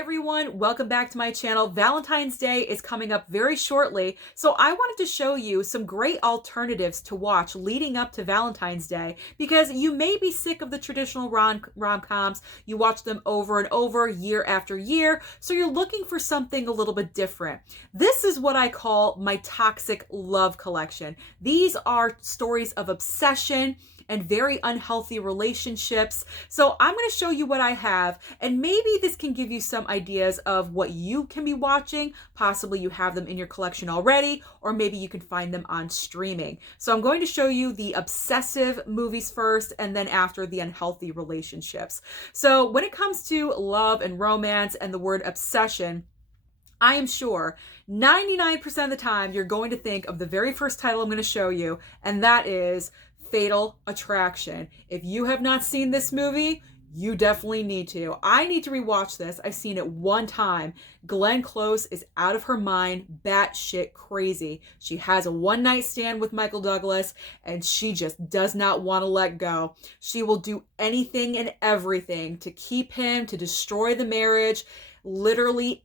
everyone, welcome back to my channel. Valentine's Day is coming up very shortly, so I wanted to show you some great alternatives to watch leading up to Valentine's Day, because you may be sick of the traditional rom-coms. You watch them over and over, year after year, so you're looking for something a little bit different. This is what I call my toxic love collection. These are stories of obsession and very unhealthy relationships. So I'm going to show you what I have, and maybe this can give you some ideas of what you can be watching. Possibly you have them in your collection already, or maybe you can find them on streaming. So I'm going to show you the obsessive movies first, and then after the unhealthy relationships. So when it comes to love and romance and the word obsession, I am sure 99% of the time you're going to think of the very first title I'm going to show you, and that is Fatal Attraction. If you have not seen this movie, you definitely need to. I need to rewatch this. I've seen it one time. Glenn Close is out of her mind, batshit crazy. She has a one-night stand with Michael Douglas, and she just does not want to let go. She will do anything and everything to keep him, to destroy the marriage, literally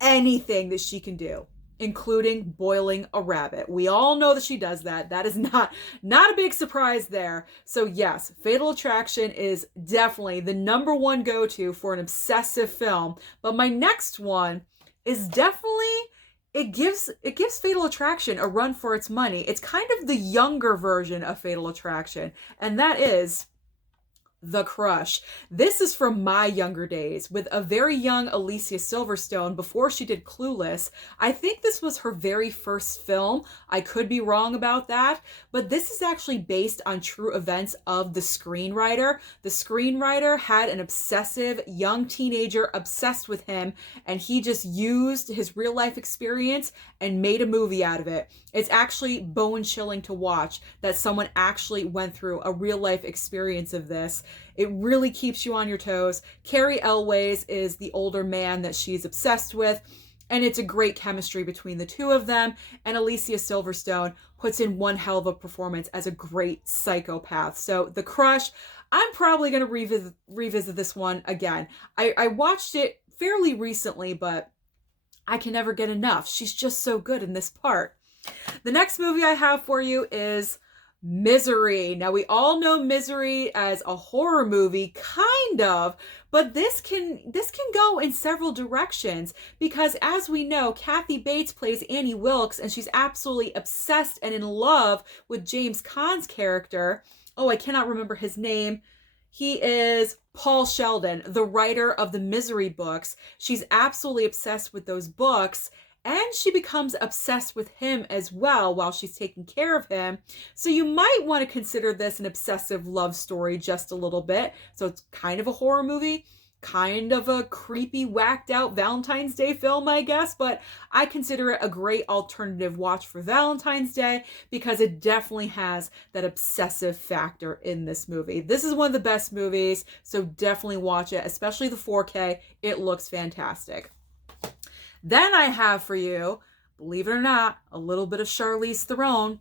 anything that she can do, including boiling a rabbit. We all know that she does that. That is not a big surprise there. So yes, Fatal Attraction is definitely the number one go-to for an obsessive film. But my next one is definitely, it gives Fatal Attraction a run for its money. It's kind of the younger version of Fatal Attraction, and that is The Crush. This is from my younger days with a very young Alicia Silverstone before she did Clueless. I think this was her very first film. I could be wrong about that, but this is actually based on true events of the screenwriter. The screenwriter had an obsessive young teenager obsessed with him, and he just used his real life experience and made a movie out of it. It's actually bone chilling to watch that someone actually went through a real life experience of this. It really keeps you on your toes. Cary Elwes is the older man that she's obsessed with, and it's a great chemistry between the two of them. And Alicia Silverstone puts in one hell of a performance as a great psychopath. So The Crush, I'm probably going to revisit this one again. I watched it fairly recently, but I can never get enough. She's just so good in this part. The next movie I have for you is Misery. Now, we all know Misery as a horror movie, kind of, but this can go in several directions, because as we know, Kathy Bates plays Annie Wilkes, and she's absolutely obsessed and in love with James Caan's character. Oh, I cannot remember his name. He is Paul Sheldon, the writer of the Misery books. She's absolutely obsessed with those books, and she becomes obsessed with him as well while she's taking care of him. So you might want to consider this an obsessive love story just a little bit. So it's kind of a horror movie, kind of a creepy, whacked out Valentine's Day film, I guess, but I consider it a great alternative watch for Valentine's Day because it definitely has that obsessive factor in this movie. This is one of the best movies, so definitely watch it, especially the 4K. It looks fantastic. Then I have for you, believe it or not, a little bit of Charlize Theron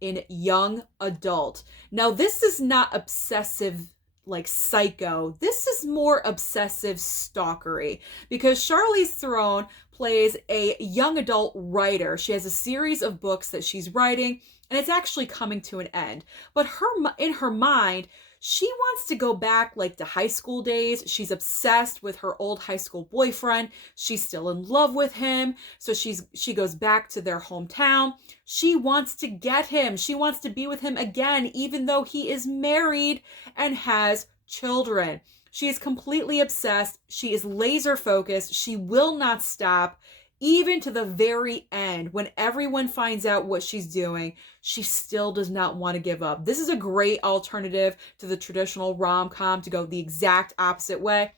in Young Adult. Now, this is not obsessive like Psycho. This is more obsessive stalkery, because Charlize Theron plays a young adult writer. She has a series of books that she's writing, and it's actually coming to an end. But in her mind, she wants to go back like to high school days. She's obsessed with her old high school boyfriend. She's still in love with him. So she goes back to their hometown. She wants to get him. She wants to be with him again, even though he is married and has children. She is completely obsessed. She is laser focused. She will not stop. Even to the very end, when everyone finds out what she's doing, she still does not want to give up. This is a great alternative to the traditional rom-com to go the exact opposite way.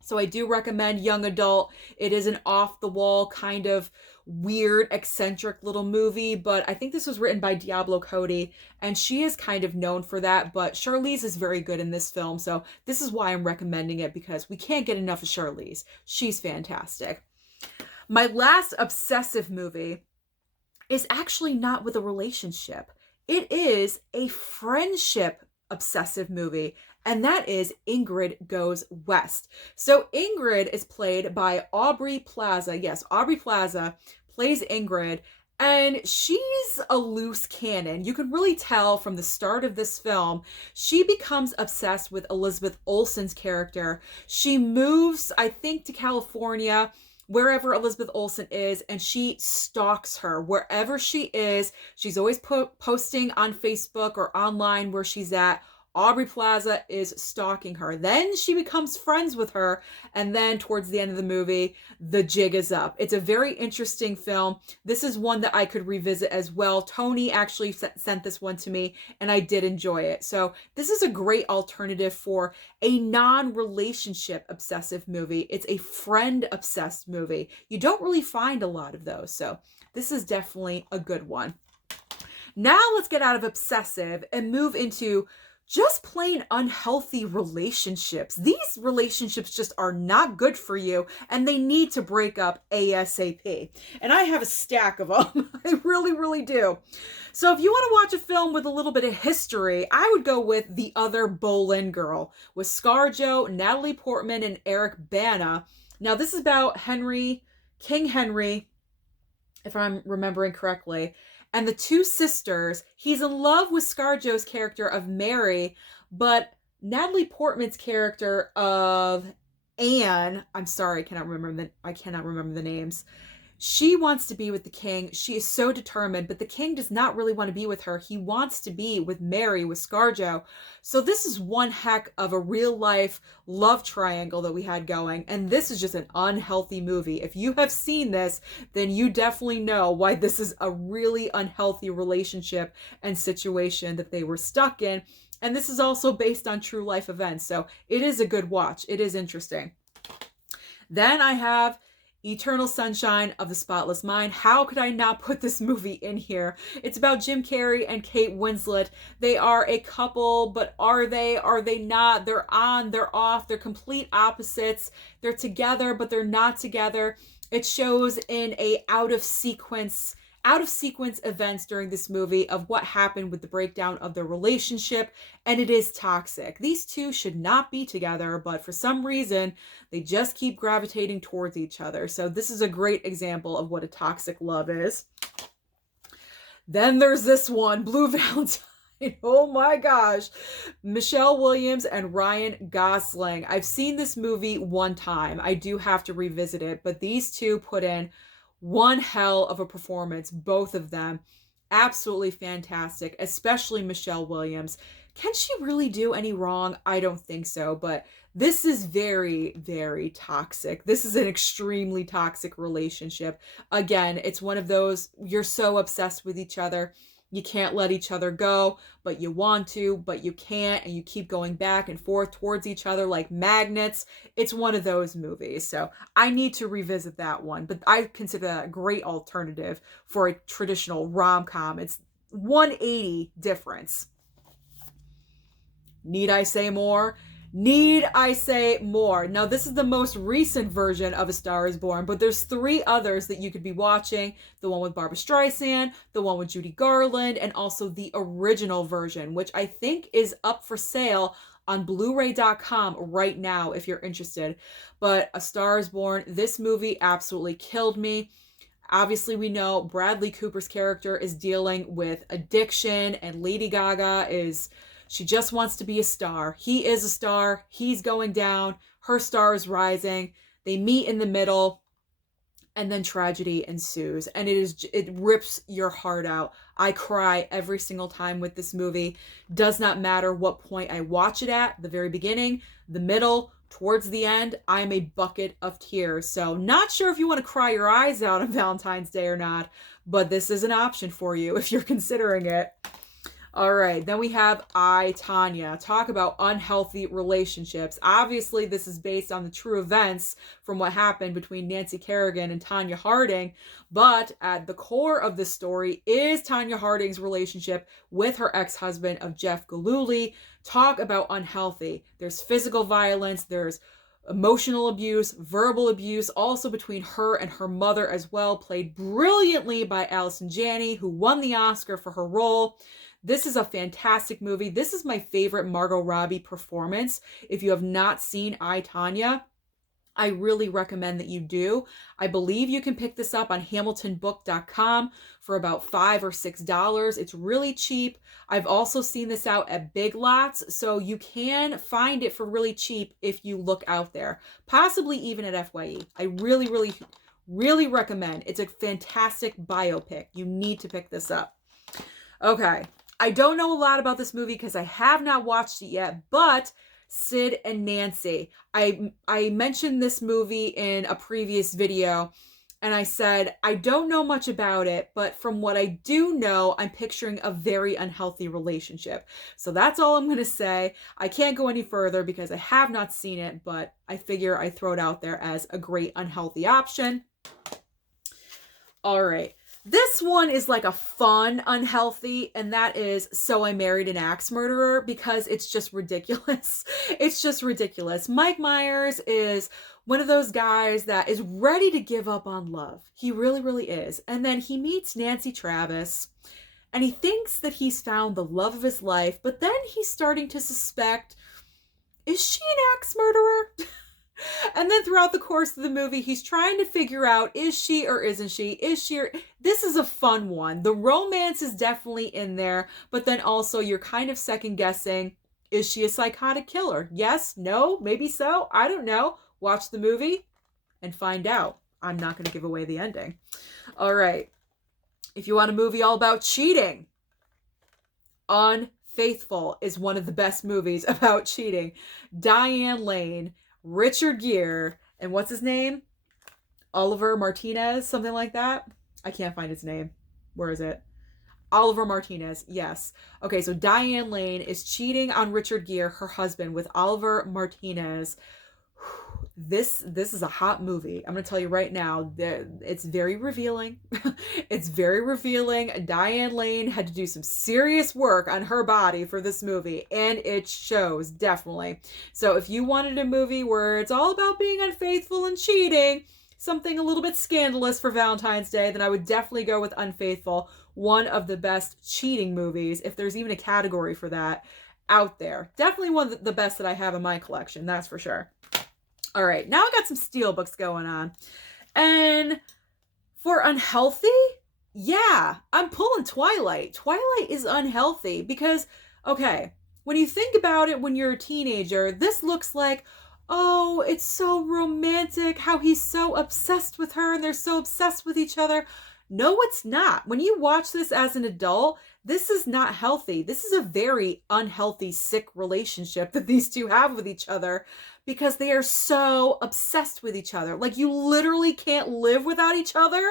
So I do recommend Young Adult. It is an off-the-wall kind of weird, eccentric little movie, but I think this was written by Diablo Cody, and she is kind of known for that, but Charlize is very good in this film, so this is why I'm recommending it, because we can't get enough of Charlize. She's fantastic. My last obsessive movie is actually not with a relationship. It is a friendship obsessive movie, and that is Ingrid Goes West. So Ingrid is played by Aubrey Plaza. Yes, Aubrey Plaza plays Ingrid, and she's a loose cannon. You can really tell from the start of this film, she becomes obsessed with Elizabeth Olsen's character. She moves, I think, to California, wherever Elizabeth Olsen is, and she stalks her wherever she is. She's always posting on Facebook or online where she's at. Aubrey Plaza is stalking her. Then she becomes friends with her, and then towards the end of the movie, the jig is up. It's a very interesting film. This is one that I could revisit as well. Tony actually sent this one to me, and I did enjoy it. So this is a great alternative for a non-relationship obsessive movie. It's a friend-obsessed movie. You don't really find a lot of those, so this is definitely a good one. Now let's get out of obsessive and move into just plain unhealthy relationships. These relationships just are not good for you, and they need to break up ASAP. And I have a stack of them. I really, really do. So if you want to watch a film with a little bit of history, I would go with The Other Boleyn Girl with ScarJo, Natalie Portman, and Eric Bana. Now this is about King Henry, if I'm remembering correctly, and the two sisters. He's in love with ScarJo's character of Mary, but Natalie Portman's character of Anne, I'm sorry, I cannot remember the names. She wants to be with the king. She is so determined, but the king does not really want to be with her. He wants to be with Mary, with ScarJo. So this is one heck of a real life love triangle that we had going. And this is just an unhealthy movie. If you have seen this, then you definitely know why this is a really unhealthy relationship and situation that they were stuck in. And this is also based on true life events. So it is a good watch. It is interesting. Then I have Eternal Sunshine of the Spotless Mind. How could I not put this movie in here? It's about Jim Carrey and Kate Winslet. They are a couple, but are they? Are they not? They're on, they're off, they're complete opposites. They're together, but they're not together. It shows in a out of sequence events during this movie of what happened with the breakdown of their relationship, and it is toxic. These two should not be together, but for some reason they just keep gravitating towards each other. So this is a great example of what a toxic love is. Then there's this one, Blue Valentine. Oh my gosh. Michelle Williams and Ryan Gosling. I've seen this movie one time. I do have to revisit it, but these two put in one hell of a performance, both of them. Absolutely fantastic, especially Michelle Williams. Can she really do any wrong? I don't think so, but this is very, very toxic. This is an extremely toxic relationship. Again, it's one of those, you're so obsessed with each other. You can't let each other go, but you want to, but you can't, and you keep going back and forth towards each other like magnets. It's one of those movies, so I need to revisit that one, but I consider that a great alternative for a traditional rom-com. It's 180 difference. Need I say more? Need I say more? Now, this is the most recent version of A Star is Born, but there's 3 others that you could be watching. The one with Barbra Streisand, the one with Judy Garland, and also the original version, which I think is up for sale on blu-ray.com right now if you're interested. But A Star is Born, this movie absolutely killed me. Obviously, we know Bradley Cooper's character is dealing with addiction, and Lady Gaga she just wants to be a star. He is a star. He's going down. Her star is rising. They meet in the middle, and then tragedy ensues. And it rips your heart out. I cry every single time with this movie. Does not matter what point I watch it at, the very beginning, the middle, towards the end, I'm a bucket of tears. So not sure if you want to cry your eyes out on Valentine's Day or not, but this is an option for you if you're considering it. All right, then we have I, Tonya. Talk about unhealthy relationships. Obviously, this is based on the true events from what happened between Nancy Kerrigan and Tonya Harding, but at the core of this story is Tonya Harding's relationship with her ex-husband of Jeff Gillooly. Talk about unhealthy. There's physical violence, there's emotional abuse, verbal abuse, also between her and her mother as well, played brilliantly by Allison Janney, who won the Oscar for her role. This is a fantastic movie. This is my favorite Margot Robbie performance. If you have not seen I, Tonya, I really recommend that you do. I believe you can pick this up on hamiltonbook.com for about $5 or $6. It's really cheap. I've also seen this out at Big Lots, so you can find it for really cheap if you look out there, possibly even at FYE. I really recommend. It's a fantastic biopic. You need to pick this up. Okay, I don't know a lot about this movie because I have not watched it yet, but Sid and Nancy. I mentioned this movie in a previous video, and I said, I don't know much about it, but from what I do know, I'm picturing a very unhealthy relationship. So that's all I'm going to say. I can't go any further because I have not seen it, but I figure I throw it out there as a great unhealthy option. All right. This one is like a fun unhealthy, and that is So I Married an Axe Murderer, because it's just ridiculous. It's just ridiculous. Mike Myers is one of those guys that is ready to give up on love. He really is. And then he meets Nancy Travis, and he thinks that he's found the love of his life, but then he's starting to suspect, is she an axe murderer? And then throughout the course of the movie, he's trying to figure out, is she or isn't she? Is she or... This is a fun one. The romance is definitely in there, but then also you're kind of second guessing, is she a psychotic killer? Yes? No? Maybe so? I don't know. Watch the movie and find out. I'm not going to give away the ending. All right. If you want a movie all about cheating, Unfaithful is one of the best movies about cheating. Diane Lane, Richard Gere, and what's his name? Oliver Martinez, something like that. I can't find his name. Where is it? Oliver Martinez, yes. Okay, so Diane Lane is cheating on Richard Gere, her husband, with Oliver Martinez. This is a hot movie. I'm going to tell you right now, it's very revealing. It's very revealing. Diane Lane had to do some serious work on her body for this movie, and it shows, definitely. So if you wanted a movie where it's all about being unfaithful and cheating, something a little bit scandalous for Valentine's Day, then I would definitely go with Unfaithful, one of the best cheating movies, if there's even a category for that out there. Definitely one of the best that I have in my collection, that's for sure. All right, now I got some steelbooks going on. And for unhealthy, yeah, I'm pulling Twilight. Twilight is unhealthy because, okay, when you think about it when you're a teenager, this looks like, oh, it's so romantic, how he's so obsessed with her and they're so obsessed with each other. No, it's not. When you watch this as an adult, this is not healthy. This is a very unhealthy, sick relationship that these two have with each other because they are so obsessed with each other. Like, you literally can't live without each other.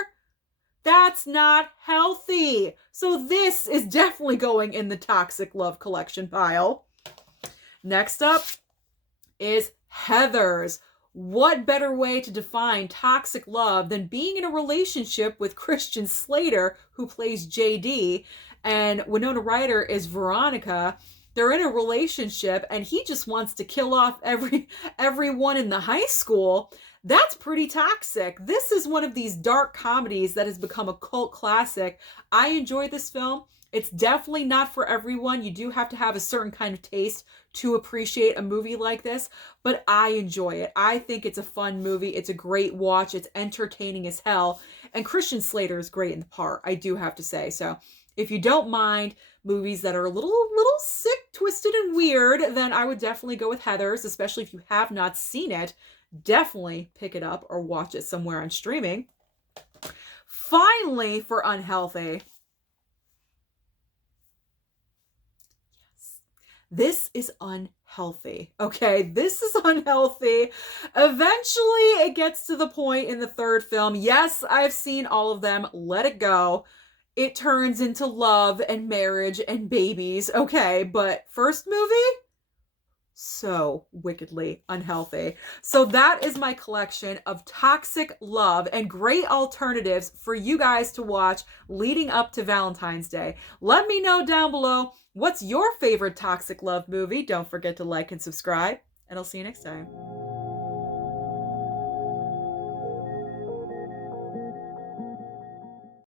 That's not healthy. So this is definitely going in the toxic love collection pile. Next up is Heathers. What better way to define toxic love than being in a relationship with Christian Slater, who plays JD, and Winona Ryder is Veronica. They're in a relationship and he just wants to kill off everyone in the high school. That's pretty toxic. This is one of these dark comedies that has become a cult classic. I enjoy this film. It's definitely not for everyone. You do have to have a certain kind of taste to appreciate a movie like this, but I enjoy it. I think it's a fun movie. It's a great watch. It's entertaining as hell. And Christian Slater is great in the part, I do have to say. So if you don't mind movies that are a little sick, twisted, and weird, then I would definitely go with Heathers, especially if you have not seen it. Definitely pick it up or watch it somewhere on streaming. Finally, for unhealthy. Yes. This is unhealthy. Okay, this is unhealthy. Eventually, it gets to the point in the third film. Yes, I've seen all of them. Let it go. It turns into love and marriage and babies. Okay, but first movie? So wickedly unhealthy. So that is my collection of toxic love and great alternatives for you guys to watch leading up to Valentine's Day. Let me know down below, what's your favorite toxic love movie? Don't forget to like and subscribe, and I'll see you next time.